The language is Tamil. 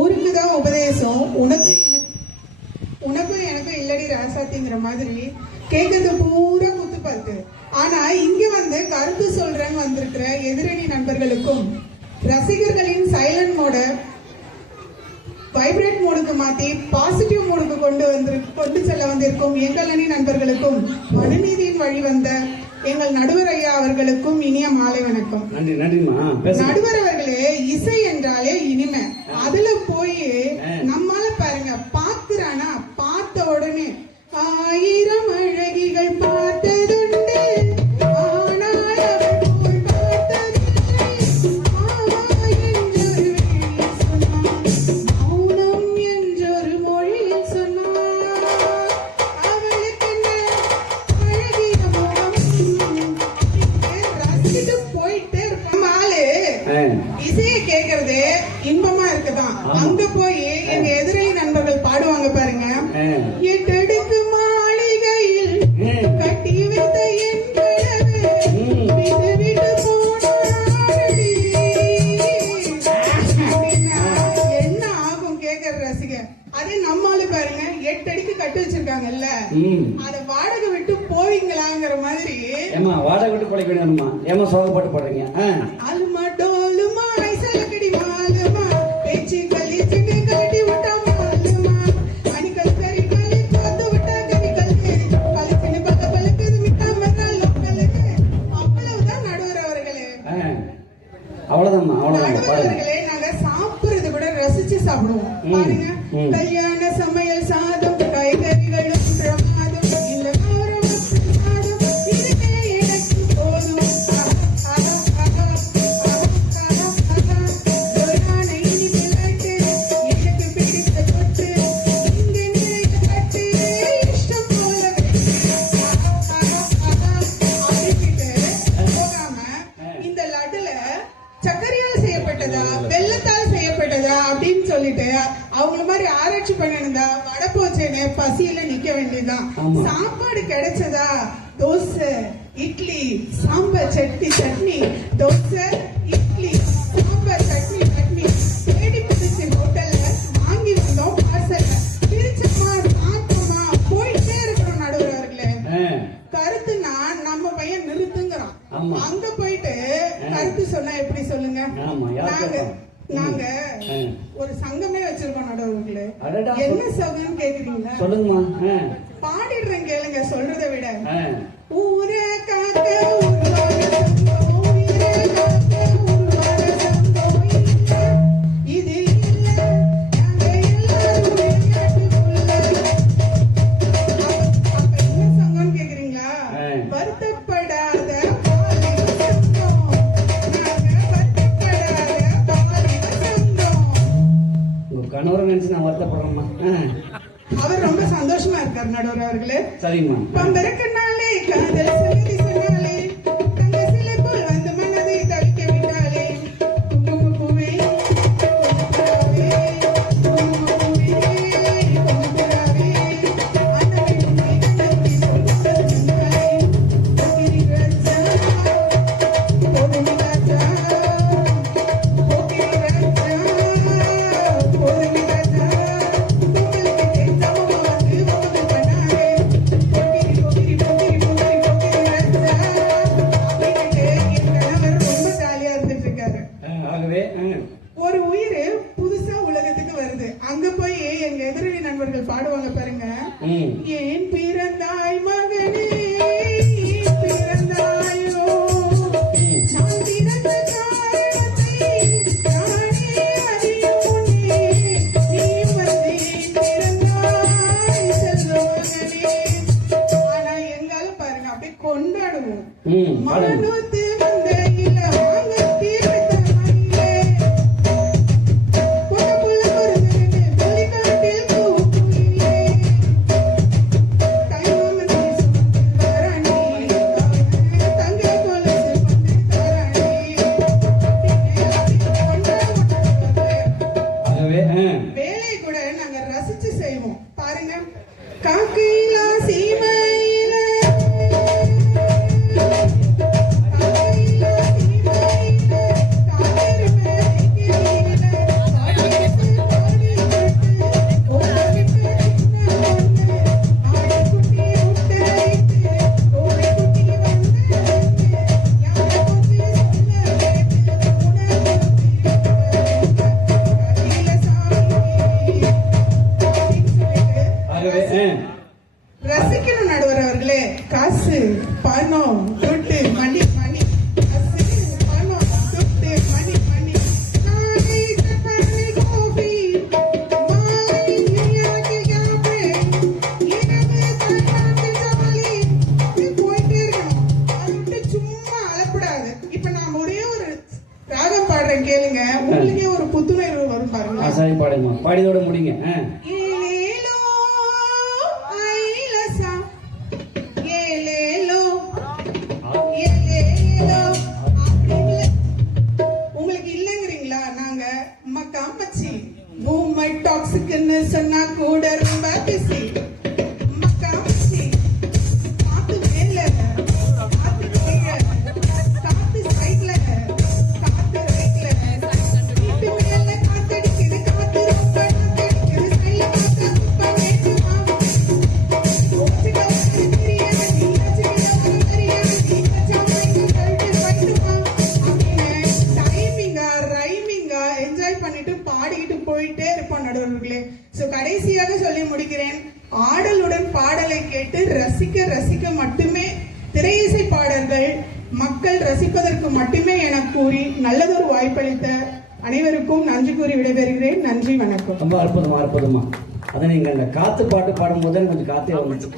ஊருக்கு தான் உபதேசம், உனக்கும் எனக்கும் இல்லடி ராசாத்திங்கிற மாதிரி கேட்கறது பூரா குத்து பார்த்து. ஆனா இங்க வந்து கருத்து சொல்றேன்னு வந்திருக்கிற எதிரணி நண்பர்களுக்கும் ரசிகர்களின் சைலண்ட் மோட வைப்ரேட் மோடுக்கு மாத்தி பாசிட்டிவ் மோடுக்கு கொண்டு செல்ல வந்திருக்கும் எங்கள் அணி நண்பர்களுக்கும் மனுநீதியின் வழி வந்த எங்கள் நடுவர் ஐயா அவர்களுக்கும் இனிய மாலை வணக்கம். நடுவர் அவர்களே, இசை என்றாலே இனிமை. அதுல போய் நம்மால பாருங்க, பாக்குறானா பார்த்த உடனே ஆயிரம் அழகிகள் பார்த்ததுண்டு, ஆனால் அவள் போல் பார்த்ததில்லை. ஆவா என்றொரு வேளையில் சொன்னான், மௌனம் என்றொரு மொழியில் சொன்னான். அவளுக்கு அழகிய முகம் ரசிச்சுட்டு போயிட்டே இருப்பான். ஆளு இசையை கேட்கறது இன்பமா இருக்குதான். அங்க போய் எங்க எதிரணி நண்பர்கள் பாடுவாங்க பாருங்க, எட்டடுக்கு மாளிகையில் கட்டி வைத்த என் கனவு விட்டு விட்டு போனாடி. என்ன ஆகும் கேட்கற ரசிகர். அதே நம்மால பாருங்க, 8 அடிக்கு கட்டி வச்சிருக்காங்கல்ல, அத வாடகை விட்டு போவீங்களாங்கிற மாதிரி. வாடகை விட்டு கொலைக்க வேணுமா? ஏமா சோகப்பட்டு போடுறீங்க? அலுமா டோலுமா ஐசலக்கடி மாலுமா பேச்சு கலிச்சுட்டு கட்டி விட்டா மாலுமா அணிக்கல் சரி கலி தோத்து விட்டா கனிக்கல் கலிச்சுன்னு பக்க பழுக்குது விட்டா மறால் லோக்கலுக்கு. அவ்வளவுதான் நடுவர் அவர்களே. அவ்வளவுதான் நடுவர் அவர்களே, நாங்க சாப்பிடுறது கூட ரசிச்சு சாப்பிடுவோம் பாருங்க. கல்யாண சமையல் சாதம் காய்கறிகளும் பிரமாதம் இல்ல கௌரவம் சாதம் இதுவே எனக்கு போதும். எனக்கு பிடித்த தொட்டு இங்க நிறைய கட்டு இஷ்டம் போல அப்படின்ட்டு போகாம இந்த லட்டுல சர்க்கரையால் செய்யப்பட்டதா வெள்ளத்தால் செய்யப்பட்டதா அப்படின்னு சொல்லிட்டு அவங்கள மாதிரி ஆராய்ச்சி பண்ணிருந்தா வடப்போச்சேன்னு பசியில நிக்க வேண்டியதுதான். சாப்பாடு கிடைச்சதா தோசை இட்லி சாம்பார் சட்னி தோசை இட்லி சாம்பார் சட்னி தேடி பிடிச்சி ஹோட்டல்ல வாங்கி வந்தோம். பார்சல் பிரிச்சமா சாப்பிட்டோமா போயிட்டே இருக்கிறோம். நடுவர்களே, கருத்துனா நம்ம பையன் நிறுத்துங்கிறான். அங்க போயிட்டு கருத்து சொன்னா எப்படி சொல்லுங்க? நாங்க ஒரு சங்கமே வச்சிருக்கோம் நடுவர்களே. என்ன சங்கம்னு கேக்குறீங்களா? சொல்லுங்கம்மா. பாடிடுறேன் கேளுங்க, சொல்றதை விட. ஊரே காக்க உருவான சங்கம், உயிரே காக்க உருவான சங்கம் இது இல்ல, நாங்க எல்லாரும் வெளிநாட்டுக்குள்ள. அப்ப என்ன சங்கம்னு கேக்குறீங்களா? வருத்தப்படாத பாலின சங்கம். நாங்க வருத்தப்படாத பாலின சங்கம். உங்க கணவரை நினைச்சு நான் வருத்தப்படுறேம்மா. அவர் ரொம்ப சந்தோஷமா இருக்காரு நடுவர் அவர்களே. சரிம்மா. பம்பரக்கண்ணாலே காதல் சங்கதி சொன்னாலே தங்க சிலை போல் வந்து மனதை தவிக்க விட்டாலே குங்குமப்பூவே குங்குமப்பூவே குங்குமப்பூவே குங்குமப்பூவே அண்ணனை உண்மை கண்ணை சொல்வது சொன்னாலே போகிரி ராஜா போகிரி ராஜா போகிரி ராஜா போகிரி ராஜா ஒரு உயிர் புதுசா உலகத்துக்கு வருது. அங்க போய் எங்க எதிரணி நண்பர்கள் பாடுவாங்க பாருங்க, ஏன் பிறந்தாய் மகனே பிறந்தாயோ, நான் பிறந்த காரணத்தை நானே அறியும் முன்னே நீ வந்து பிறந்தாய் செல்வ மகனே. ஆனா எங்கால பாருங்க அப்படியே கொண்டாடுவோம். மனநோத்து வந்த இல்ல வாங்க தீர்த்த மணிலே பொண்ணு பொருந்தனே வெளிக்காட்டில் கூப்பிலே கைமாமன் சுமந்து தரணி தங்க கொலசு பண்ணு தரணி வேலை கூட நாங்க ரசிச்சு செய்வோம் பாருங்க. காக்கையிலா சீமையில காக்கையிலா சீமையில பாருங்க. சரி பாடுங்கம்மா, பாடியதோட முடிங்க. ஏலேலோ ஐலசா ஏலேலோ ஏலேலோ அப்படின்னு உங்களுக்கு இல்லைங்கிறீங்களா? நாங்க மக்கா மச்சி பூமை டாக்ஸிக்னு சொன்னா கூட ரொம்ப பிஸி. மக்கா மச்சி காத்து மேல காத்து கீழ காத்து சைட்ல காத்து ரைட்ல வீட்டு மேல காத்தடிக்குது காத்து ரொம்ப அடிக்குது சைட்ல காத்து சுப்ப வேண்டுமா ஓச்சிக்கல பிரியாணி ஓச்சிக்கல பிரியாணி கச்சாமைக்கு கழுத்து வைட்டுமா அப்படின்னு ரைமிங்கா என்ஜாய் பண்ணிட்டு பாடிக்கிட்டு போயிட்டே இருப்போம் நடுவர்களே. சோ கடைசியாக சொல்லி முடிக்கிறேன். ஆடலுடன் பாடலை கேட்டு ரசிக்க ரசிக்க மட்டுமே திரையிசை பாடல்கள் மக்கள் ரசிப்பதற்கு மட்டுமே என கூறி நல்லதொரு வாய்ப்பளித்த அனைவருக்கும் நன்றி கூறி விடைபெறுகிறேன். நன்றி, வணக்கம். ரொம்ப அற்புதமா, அற்புதமா. அதை நீங்க அந்த காத்து பாட்டு பாடும்போது கொஞ்சம் காத்தே வந்துச்சு.